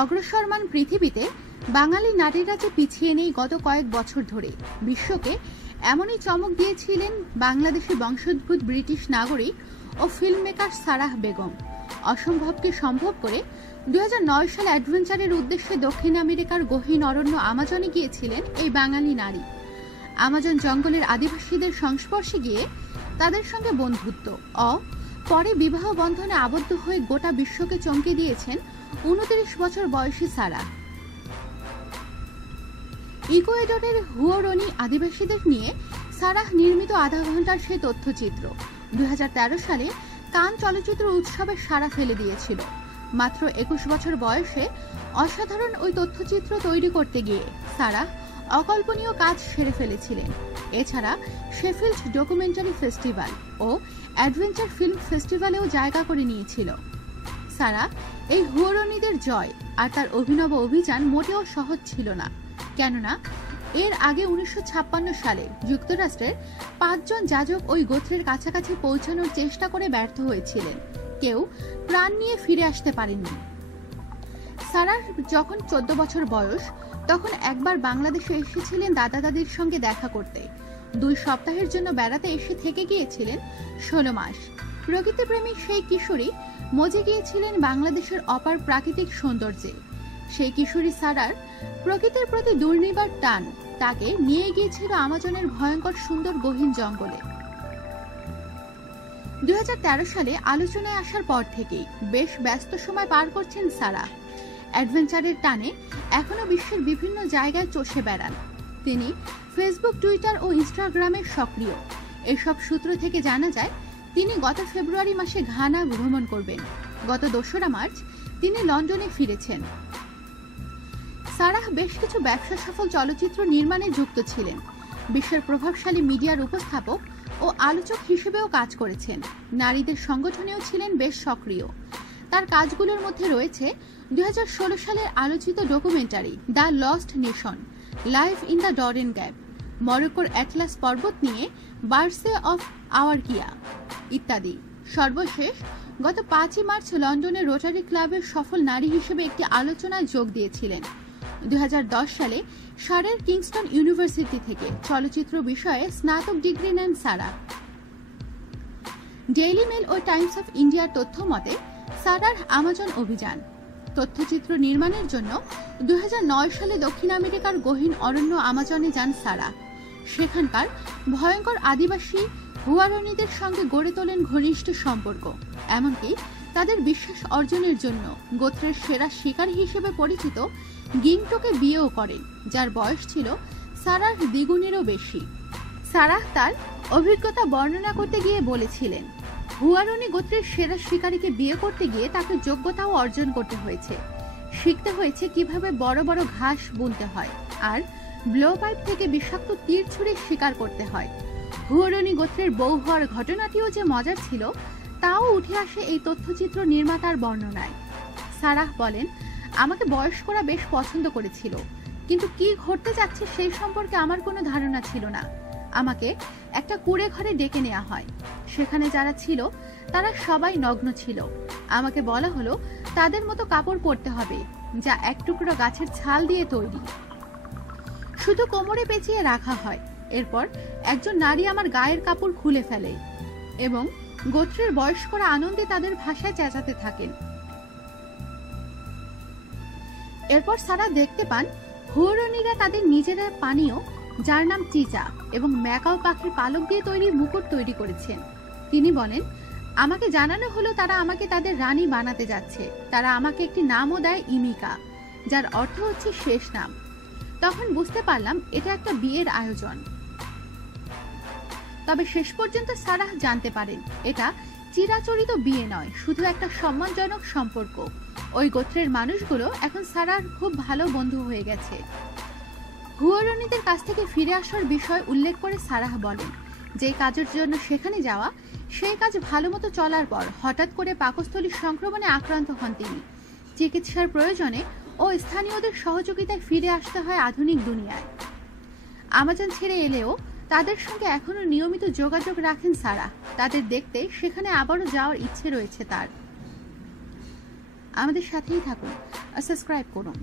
অগ্রসরমান পৃথিবীতে বাঙালি নারীরা যে পিছিয়ে নেই গত কয়েক বছর ধরে, বিশ্বকে এমনই চমক দিয়েছিলেন বাংলাদেশি বংশোদ্ভূত ব্রিটিশ নাগরিক ও ফিল্ম মেকার সারাহ বেগম। অসম্ভবকে সম্ভব করে 2009 সালে অ্যাডভেঞ্চারের উদ্দেশ্যে দক্ষিণ আমেরিকার গহীন অরণ্য আমাজনে গিয়েছিলেন এই বাঙালি নারী। আমাজন জঙ্গলের আদিবাসীদের সংস্পর্শে গিয়ে তাদের সঙ্গে বন্ধুত্ব ও পরে বিবাহ বন্ধনে আবদ্ধ হয়ে গোটা বিশ্বকে চমকে দিয়েছেন 29 বছর বয়সী সারাহ। ইকুয়েডরের হুয়োরনি আদিবাসীদের নিয়ে সারাহ নির্মিত আধা ঘন্টার সেই তথ্যচিত্র 2013 সালে কান চলচ্চিত্র উৎসবে সাড়া ফেলে দিয়েছিল। মাত্র 21 বছর বয়সে অসাধারণ ওই তথ্যচিত্র তৈরি করতে গিয়ে সারাহ অকল্পনীয় কাজ সেরে ফেলেছিলেন। এছাড়া শেফিল্ড ডকুমেন্টারি ফেস্টিভ্যাল ও অ্যাডভেঞ্চার ফিল্ম ফেস্টিভ্যালেও জায়গা করে নিয়েছিল। সারাহ এই হুয়োরনিদের জয় আর তার অভিনব অভিযান মোটেও সহজ ছিল না, কেননা এর আগে 1956 সালে যুক্তরাষ্ট্রের 5 জন যাজক ওই গোত্রের কাছাকাছি পৌঁছানোর চেষ্টা করে ব্যর্থ হয়েছিলেন। কেউ প্রাণ নিয়ে ফিরে আসতে পারেননি। সারাহ যখন 14 বছর বয়স, তখন একবার বাংলাদেশে এসেছিলেন দাদা দাদির সঙ্গে দেখা করতে। 2 সপ্তাহের জন্য বেড়াতে এসে থেকে গিয়েছিলেন 16 মাস। প্রকৃতিপ্রেমী সেই কিশোরী মজে গিয়েছিলেন বাংলাদেশের অপার প্রাকৃতিক সৌন্দর্যে। সেই কিশোরী সারার প্রকৃতির প্রতি দুর্নিবার টান তাকে নিয়ে গিয়েছিল আমাজনের ভয়ঙ্কর সুন্দর গহীন জঙ্গলে। 2013 সালে আলোচনায় আসার পর থেকেই বেশ ব্যস্ত সময় পার করছেন সারাহ। অ্যাডভেঞ্চারের টানে এখনো বিশ্বের বিভিন্ন জায়গায় চষে বেড়ান। তিনি ফেসবুক, টুইটার ও ইনস্টাগ্রামে সক্রিয়। এসব সূত্র থেকে জানা যায় তিনি গত ফেব্রুয়ারি মাসে ঘানা ভ্রমণ করবেন। গত 2রা মার্চ তিনি লন্ডনে ফিরেছেন। সারাহ বেশ কিছু ব্যবসা সফল চলচ্চিত্র নির্মাণে যুক্ত ছিলেন। বিশ্বের প্রভাবশালী মিডিয়ার উপস্থাপক ও আলোচক হিসেবেও কাজ করেছেন। নারীদের সংগঠনেও ছিলেন বেশ সক্রিয়। তার কাজগুলোর মধ্যে রয়েছে 2016 সালের আলোচিত documentary the lost nation, life in the Doreen gap, মরক্কোর অ্যাটলাস পর্বত নিয়ে বার্সে অফ আওয়ারকিয়া ইত্যাদি। সর্বশেষ গত 5 মার্চ লন্ডনে রোটারি ক্লাবের সফল নারী হিসেবে একটি আলোচনায় যোগ দিয়েছিলেন। 2010 সালে সারের কিংস্টন ইউনিভার্সিটি থেকে চলচ্চিত্র বিষয়ে স্নাতক ডিগ্রি নেন সারাহ। ডেইলি মেল ও টাইমস অফ ইন্ডিয়ার তথ্য মতে সারার আমাজন অভিযান তথ্যচিত্র নির্মাণের জন্য 2009 সালে দক্ষিণ আমেরিকার গহীন অরণ্য আমাজনে যান সারাহ। সেখানকার ভয়ঙ্কর আদিবাসী হুয়ারনিদের সঙ্গে গড়ে তোলেন ঘনিষ্ঠ সম্পর্ক। এমনকি তাদের বিশ্বাস অর্জনের জন্য গোত্রের সেরা শিকার হিসেবে পরিচিত গিংটোকে বিয়েও করেন, যার বয়স ছিল সারার দ্বিগুণেরও বেশি। সারাহ তার অভিজ্ঞতা বর্ণনা করতে গিয়ে বলেছিলেন, হুয়ারনি গোত্রের সেরা শিকারীকে বিয়ে করতে গিয়ে তাকে যোগ্যতাও অর্জন করতে হয়েছে। শিখতে হয়েছে কিভাবে বড় বড় ঘাস বুনতে হয় আর ব্লো পাইপ থেকে বিষাক্ত তীর ছুঁড়ে শিকার করতে হয়। হুয়ারনি গোত্রের বউ হওয়ার ঘটনাটিও যে মজার ছিল তাও উঠে আসে এই তথ্যচিত্র নির্মাতার বর্ণনায়। সারাহ বলেন, আমাকে বয়স্করা বেশ পছন্দ করেছিল, কিন্তু কি ঘটতে যাচ্ছে সেই সম্পর্কে আমার কোনো ধারণা ছিল না। আমাকে একটা কুঁড়ে ঘরে ডেকে নেওয়া হয়। সেখানে যারা ছিল তারা সবাই নগ্ন ছিল। আমাকে বলা হলো তাদের মতো কাপড় পরতে হবে, যা এক টুকরো গাছের ছাল দিয়ে তৈরি, শুধু কোমরে পেঁচিয়ে রাখা হয়। এরপর একজন নারী আমার গায়ের কাপড় খুলে ফেলে এবং গোত্রের বয়স্করা আনন্দে তাদের ভাষায় চেঁচাতে থাকেন। এরপর সারাহ দেখতে পান হুয়ারনিরা তাদের নিজেরা পানীয়, যার নাম চিচা এবং ম্যাকাও পাখির পালক দিয়ে তৈরি মুকুট তৈরি করেছেন। তিনি বলেন, আমাকে জানানো হলো তারা আমাকে তাদের রানী বানাতে যাচ্ছে। তারা আমাকে একটি নামও দেয়, ইমিকা, যার অর্থ হচ্ছে শেষ নাম। তখন বুঝতে পারলাম এটা একটা বিয়ের আয়োজন। তবে শেষ পর্যন্ত সারাহ জানতে পারেন এটা চিরাচরিত বিয়ে নয়, শুধু একটা সম্মানজনক সম্পর্ক। ওই গোত্রের মানুষগুলো এখন সারার খুব ভালো বন্ধু হয়ে গেছে। হুয়ারনিদের কাছ থেকে ফিরে আসার বিষয় উল্লেখ করে সারাহ বলেন, যে কাজের জন্য সেখানে যাওয়া সেই কাজ ভালো মতো চলার পর হঠাৎ করে পাকস্থলীর সংক্রমণে আক্রান্ত হন তিনি। চিকিৎসার প্রয়োজনে ও স্থানীয়দের সহযোগিতায় ফিরে আসতে হয় আধুনিক দুনিয়ায়। আমাজন ছেড়ে এলেও তাদের সঙ্গে এখনো নিয়মিত যোগাযোগ রাখেন সারাহ। তাদের দেখতে সেখানে আবারও যাওয়ার ইচ্ছে রয়েছে তার। আমাদের সাথেই থাকুন। সাবস্ক্রাইব করুন।